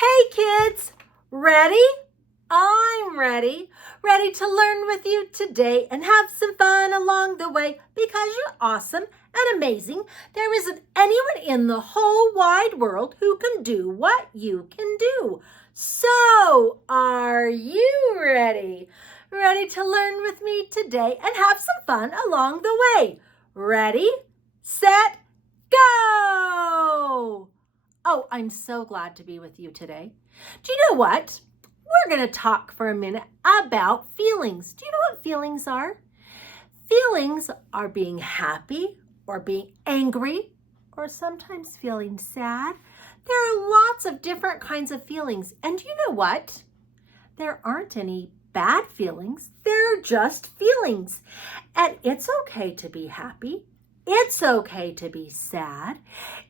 Hey kids, ready? I'm ready. Ready to learn with you today and have some fun along the way because you're awesome and amazing. There isn't anyone in the whole wide world who can do what you can do. So, are you ready? Ready to learn with me today and have some fun along the way? Ready, set, go! Oh, I'm so glad to be with you today. Do you know what? We're going to talk for a minute about feelings. Do you know what feelings are? Feelings are being happy or being angry or sometimes feeling sad. There are lots of different kinds of feelings. And you know what? There aren't any bad feelings. They're just feelings. And it's okay to be happy. It's okay to be sad.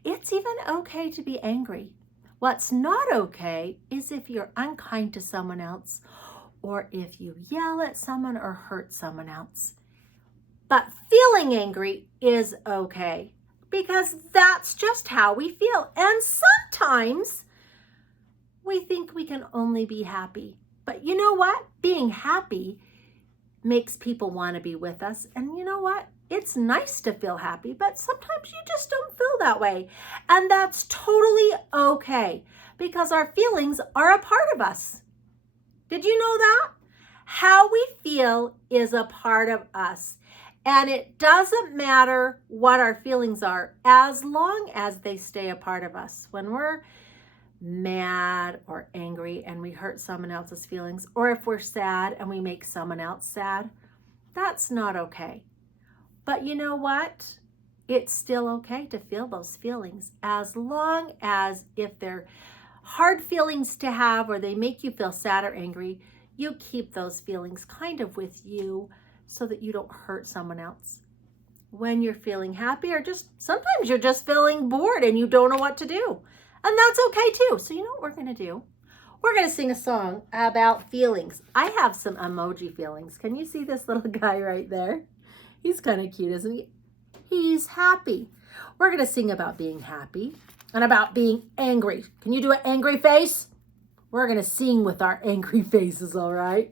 It's even okay to be angry. What's not okay is if you're unkind to someone else or if you yell at someone or hurt someone else. But feeling angry is okay because that's just how we feel. And sometimes we think we can only be happy. But you know what? Being happy makes people want to be with us. And you know what? It's nice to feel happy, but sometimes you just don't feel that way. And that's totally okay because our feelings are a part of us. Did you know that? How we feel is a part of us. And it doesn't matter what our feelings are as long as they stay a part of us. When we're mad or angry and we hurt someone else's feelings, or if we're sad and we make someone else sad, that's not okay. But you know what? It's still okay to feel those feelings as long as if they're hard feelings to have or they make you feel sad or angry, you keep those feelings kind of with you so that you don't hurt someone else. When you're feeling happy or just sometimes you're just feeling bored and you don't know what to do. And that's okay too. So you know what we're going to do? We're going to sing a song about feelings. I have some emoji feelings. Can you see this little guy right there? He's kind of cute, isn't he? He's happy. We're going to sing about being happy and about being angry. Can you do an angry face? We're going to sing with our angry faces, all right?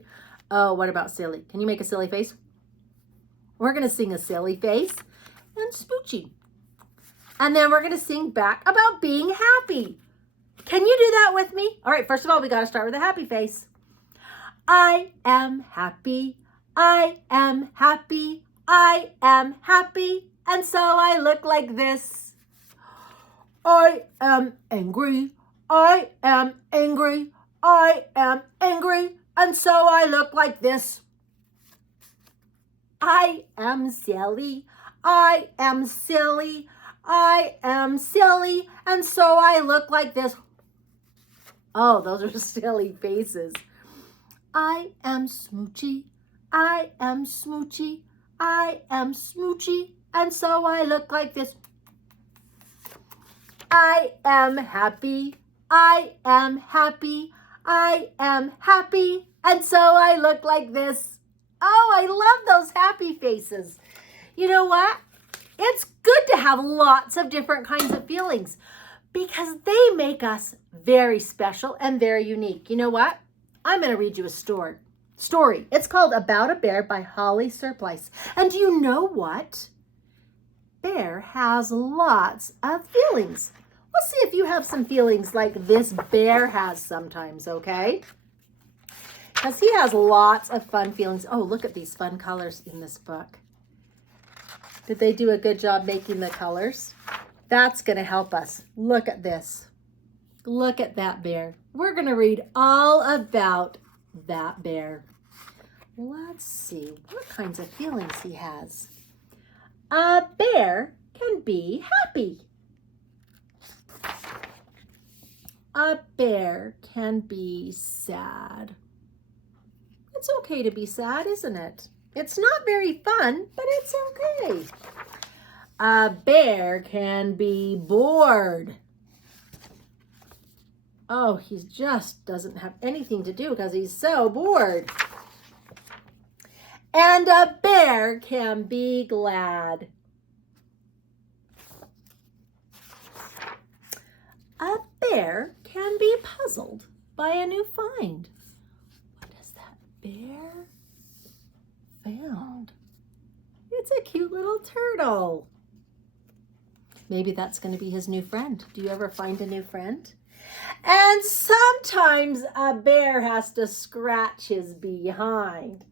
Oh, what about silly? Can you make a silly face? We're going to sing a silly face and spoochy. And then we're going to sing back about being happy. Can you do that with me? All right, first of all, we got to start with a happy face. I am happy. I am happy. I am happy, and so I look like this. I am angry. I am angry. I am angry, and so I look like this. I am silly. I am silly. I am silly, and so I look like this. Oh, those are silly faces. I am smoochy. I am smoochy. I am smoochy, and so I look like this. I am happy. I am happy. I am happy, and so I look like this. Oh, I love those happy faces. You know what? It's good to have lots of different kinds of feelings because they make us very special and very unique. You know what? I'm going to read you a story. It's called About a Bear by Surplice. And do you know what? Bear has lots of feelings. Let's see if you have some feelings like this bear has sometimes, okay? Because he has lots of fun feelings. Oh, look at these fun colors in this book. Did they do a good job making the colors? That's going to help us. Look at this. Look at that bear. We're going to read all about that bear. Let's see what kinds of feelings he has. A bear can be happy. A bear can be sad. It's okay to be sad, isn't it? It's not very fun, but it's okay. A bear can be bored. Oh, he just doesn't have anything to do because he's so bored. And a bear can be glad. A bear can be puzzled by a new find. What has that bear found? It's a cute little turtle. Maybe that's going to be his new friend. Do you ever find a new friend? And sometimes a bear has to scratch his behind.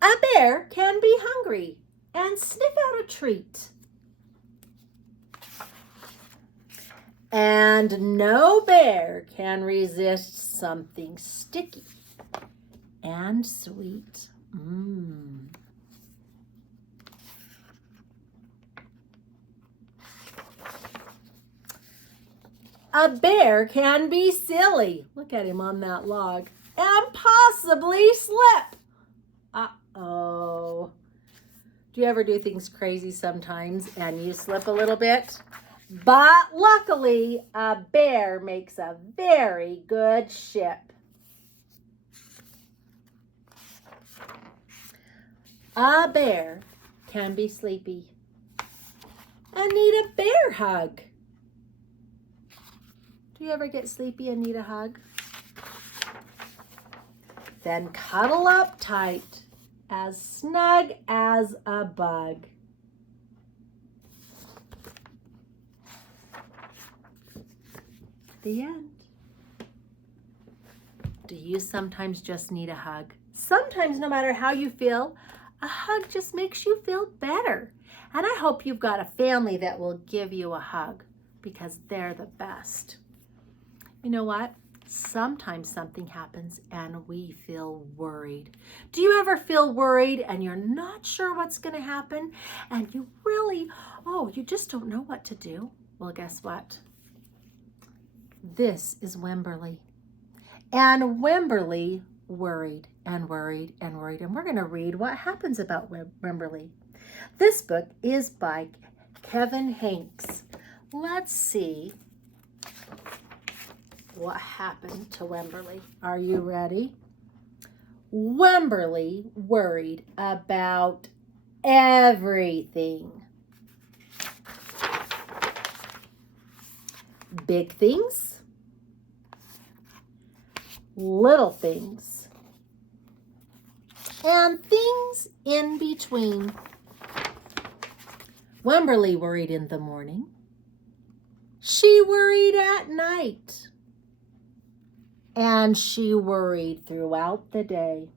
A bear can be hungry and sniff out a treat. And no bear can resist something sticky and sweet. A bear can be silly. Look at him on that log. And possibly slip. Uh-oh. Do you ever do things crazy sometimes and you slip a little bit? But luckily, a bear makes a very good ship. A bear can be sleepy and need a bear hug. Do you ever get sleepy and need a hug? Then cuddle up tight, as snug as a bug. The end. Do you sometimes just need a hug? Sometimes, no matter how you feel, a hug just makes you feel better. And I hope you've got a family that will give you a hug because they're the best. You know what? Sometimes something happens and we feel worried. Do you ever feel worried and you're not sure what's going to happen and you really, you just don't know what to do? Well, guess what? This is Wemberly. And Wemberly worried and worried and worried. And we're going to read what happens about Wemberly. This book is by Henkes. Let's see what happened to Wemberly. Are you ready? Wemberly worried about everything. Big things, little things, and things in between. Wemberly worried in the morning. She worried at night. And she worried throughout the day.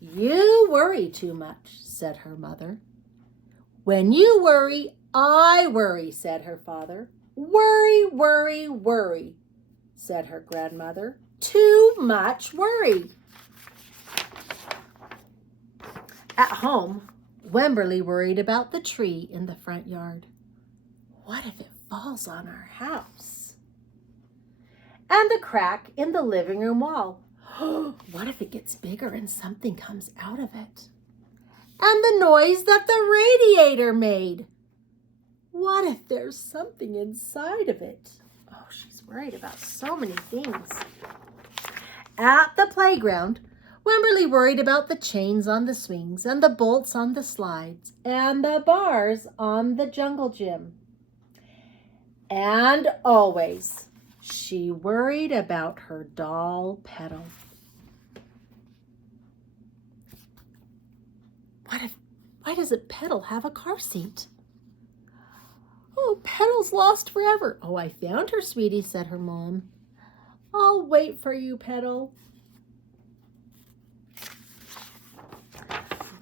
You worry too much, said her mother. When you worry, I worry, said her father. Worry, worry, worry, said her grandmother. Too much worry. At home, Wemberly worried about the tree in the front yard. What if it falls on our house? And the crack in the living room wall. What if it gets bigger and something comes out of it? And the noise that the radiator made. What if there's something inside of it? Oh, she's worried about so many things. At the playground, Wemberly worried about the chains on the swings and the bolts on the slides and the bars on the jungle gym. And always, she worried about her doll Petal. Why doesn't Petal have a car seat? Oh, Petal's lost forever. Oh, I found her, sweetie, said her mom. I'll wait for you, Petal.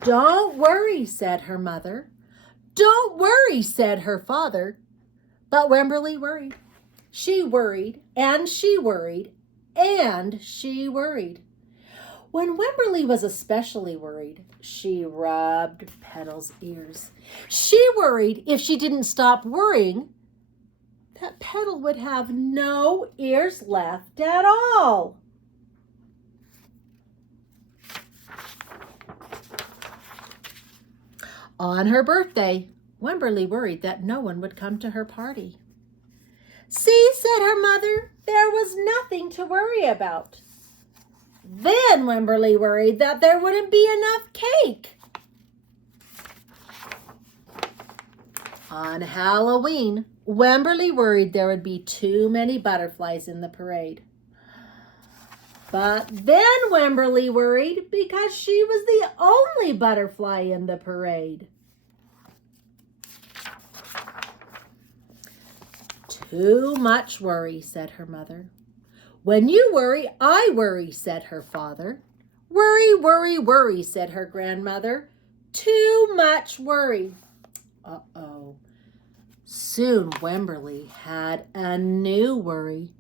Don't worry, said her mother. Don't worry, said her father. But Wemberly worried. She worried, and she worried, and she worried. When Wemberly was especially worried, she rubbed Petal's ears. She worried if she didn't stop worrying, that Petal would have no ears left at all. On her birthday, Wemberly worried that no one would come to her party. See, said her mother, there was nothing to worry about. Then Wemberly worried that there wouldn't be enough cake. On Halloween, Wemberly worried there would be too many butterflies in the parade. But then Wemberly worried because she was the only butterfly in the parade. Too much worry, said her mother. When you worry, I worry, said her father. Worry, worry, worry, said her grandmother. Too much worry. Uh-oh. Soon Wemberly had a new worry.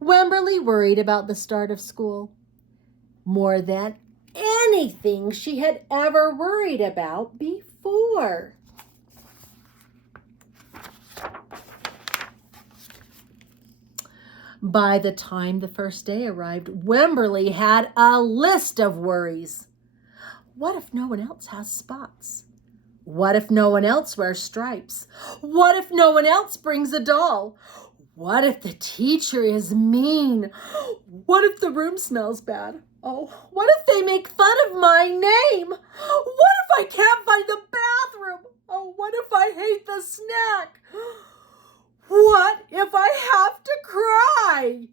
Wemberly worried about the start of school more than anything she had ever worried about before. By the time the first day arrived, Wemberly had a list of worries. What if no one else has spots? What if no one else wears stripes? What if no one else brings a doll? What if the teacher is mean? What if the room smells bad? Oh, what if they make fun of my name? What if I can't find the bathroom? Oh, what if I hate the snack? What if I have to cry?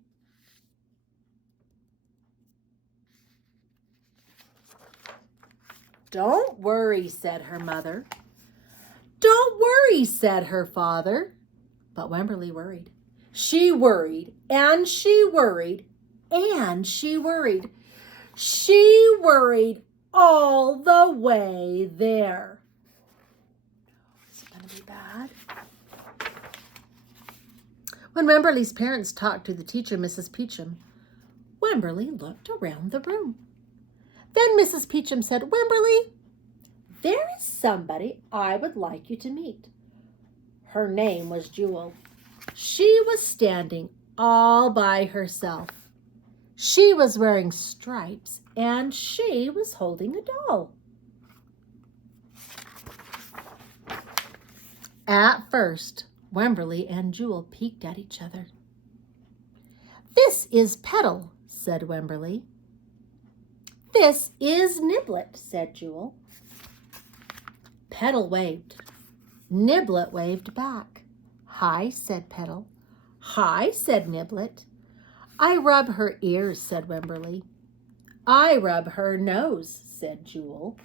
Don't worry, said her mother. Don't worry, said her father. But Wemberly worried. She worried, and she worried, and she worried. She worried all the way there. Is it going to be bad? When Wemberly's parents talked to the teacher, Mrs. Peachum, Wemberly looked around the room. Then Mrs. Peachum said, Wemberly, there is somebody I would like you to meet. Her name was Jewel. She was standing all by herself. She was wearing stripes and she was holding a doll. At first, Wemberly and Jewel peeked at each other. This is Petal, said Wemberly. This is Niblet, said Jewel. Petal waved. Niblet waved back. Hi, said Petal. Hi, said Niblet. I rub her ears, said Wemberly. I rub her nose, said Jewel.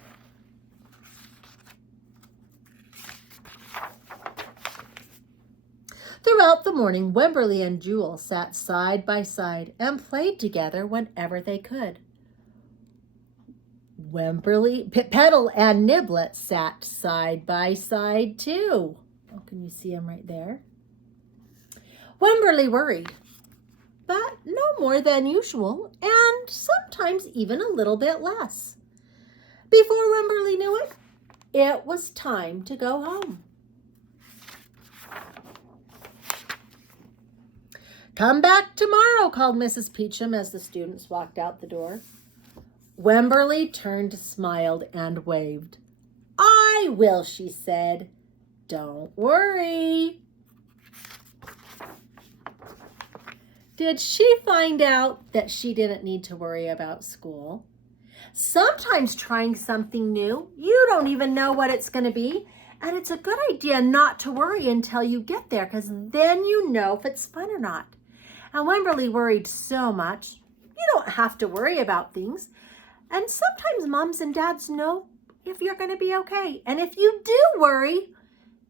Throughout the morning, Wemberly and Jewel sat side by side and played together whenever they could. Petal and Niblet sat side by side too. Oh, can you see them right there? Wemberly worried, but no more than usual, and sometimes even a little bit less. Before Wemberly knew it, it was time to go home. Come back tomorrow, called Mrs. Peachum as the students walked out the door. Wemberly turned, smiled, and waved. I will, she said. Don't worry. Did she find out that she didn't need to worry about school? Sometimes trying something new, you don't even know what it's going to be. And it's a good idea not to worry until you get there, because then you know if it's fun or not. And Wemberly worried so much. You don't have to worry about things. And sometimes moms and dads know if you're going to be okay. And if you do worry,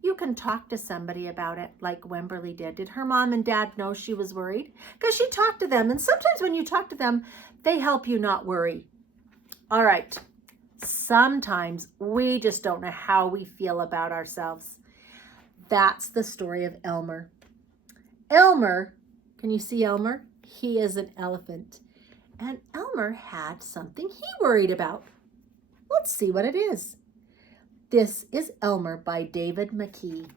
you can talk to somebody about it like Wemberly did. Did her mom and dad know she was worried? Because she talked to them. And sometimes when you talk to them, they help you not worry. All right. Sometimes we just don't know how we feel about ourselves. That's the story of Elmer. Elmer, can you see Elmer? He is an elephant. And Elmer had something he worried about. Let's see what it is. This is Elmer by David McKee.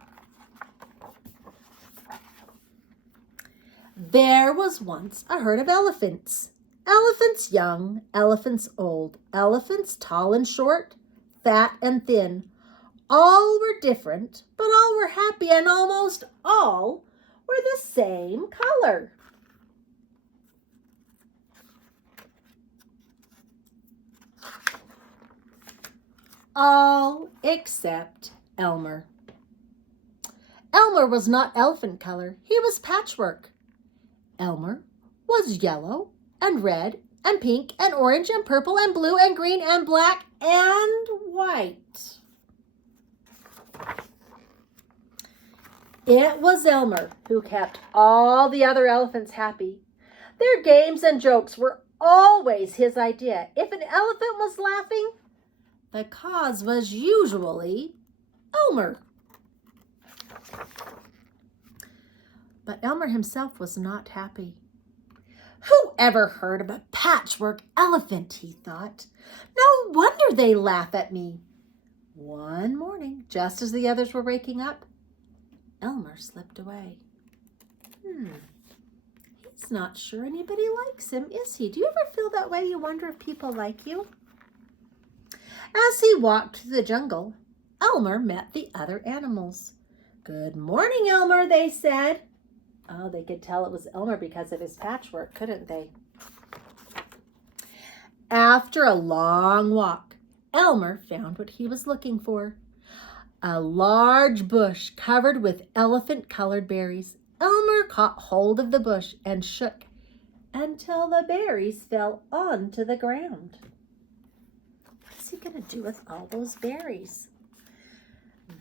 There was once a herd of elephants. Elephants young, elephants old, elephants tall and short, fat and thin. All were different, but all were happy, and almost all were the same color. All except Elmer. Elmer was not elephant color. He was patchwork. Elmer was yellow and red and pink and orange and purple and blue and green and black and white. It was Elmer who kept all the other elephants happy. Their games and jokes were always his idea. If an elephant was laughing, the cause was usually Elmer. But Elmer himself was not happy. Who ever heard of a patchwork elephant, he thought. No wonder they laugh at me. One morning, just as the others were waking up, Elmer slipped away. He's not sure anybody likes him, is he? Do you ever feel that way? You wonder if people like you? As he walked through the jungle, Elmer met the other animals. Good morning, Elmer, they said. Oh, they could tell it was Elmer because of his patchwork, couldn't they? After a long walk, Elmer found what he was looking for. A large bush covered with elephant-colored berries. Elmer caught hold of the bush and shook until the berries fell onto the ground. What is he going to do with all those berries?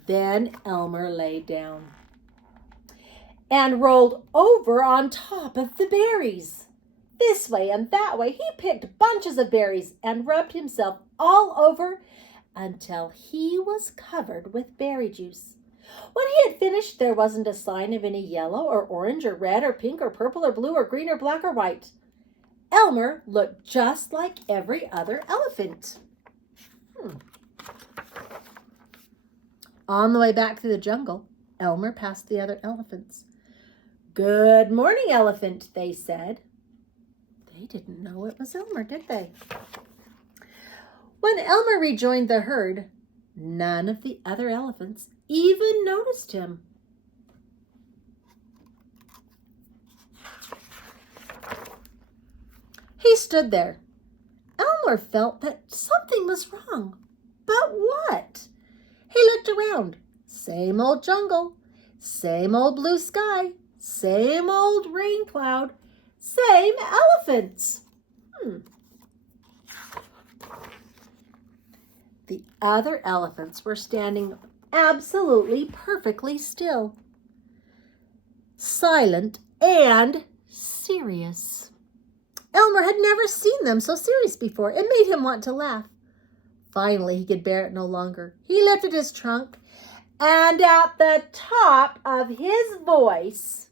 Then Elmer lay down and rolled over on top of the berries. This way and that way, he picked bunches of berries and rubbed himself all over until he was covered with berry juice. When he had finished, there wasn't a sign of any yellow or orange or red or pink or purple or blue or green or black or white. Elmer looked just like every other elephant. On the way back through the jungle, Elmer passed the other elephants. Good morning, elephant, they said. They didn't know it was Elmer, did they? When Elmer rejoined the herd, none of the other elephants even noticed him. He stood there. Elmer felt that something was wrong. But what? He looked around. Same old jungle, same old blue sky, same old rain cloud, same elephants. The other elephants were standing absolutely perfectly still, silent and serious. Elmer had never seen them so serious before. It made him want to laugh. Finally, he could bear it no longer. He lifted his trunk and at the top of his voice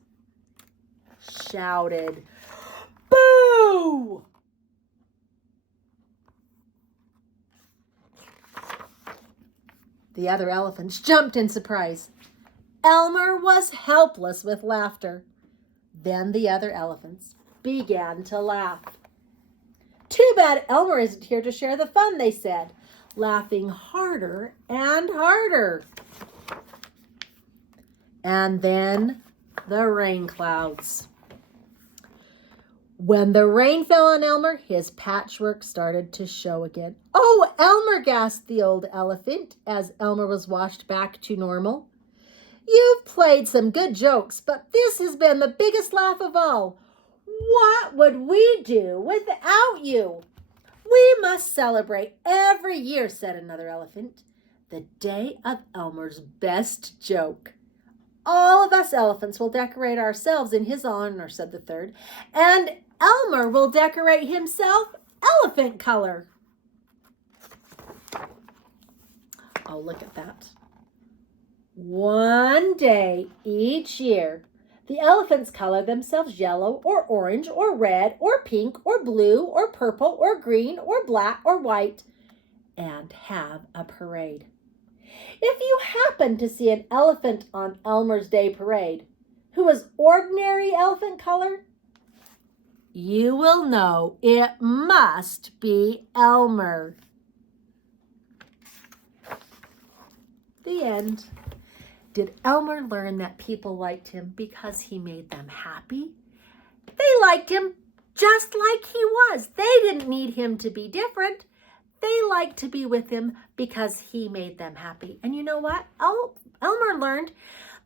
shouted, "Boo!" The other elephants jumped in surprise. Elmer was helpless with laughter. Then the other elephants began to laugh. Too bad Elmer isn't here to share the fun, they said, laughing harder and harder. And then the rain clouds. When the rain fell on Elmer, his patchwork started to show again. "Oh, Elmer," gasped the old elephant as Elmer was washed back to normal. "You've played some good jokes, but this has been the biggest laugh of all. What would we do without you?" "We must celebrate every year," said another elephant, "the day of Elmer's best joke." "All of us elephants will decorate ourselves in his honor," said the third, "and Elmer will decorate himself elephant color." Oh, look at that. One day each year, the elephants color themselves yellow or orange or red or pink or blue or purple or green or black or white and have a parade. If you happen to see an elephant on Elmer's Day Parade who is ordinary elephant color, you will know it must be Elmer. The end. Did Elmer learn that people liked him because he made them happy? They liked him just like he was. They didn't need him to be different. They liked to be with him because he made them happy. And you know what? Elmer learned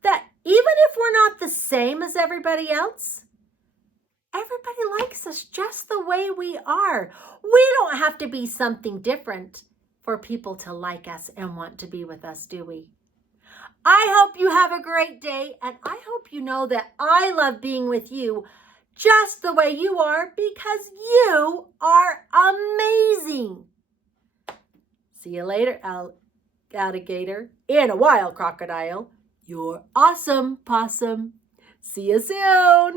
that even if we're not the same as everybody else, everybody likes us just the way we are. We don't have to be something different for people to like us and want to be with us, do we? I hope you have a great day, and I hope you know that I love being with you just the way you are because you are amazing. See you later, alligator and a wild crocodile. You're awesome, possum. See you soon.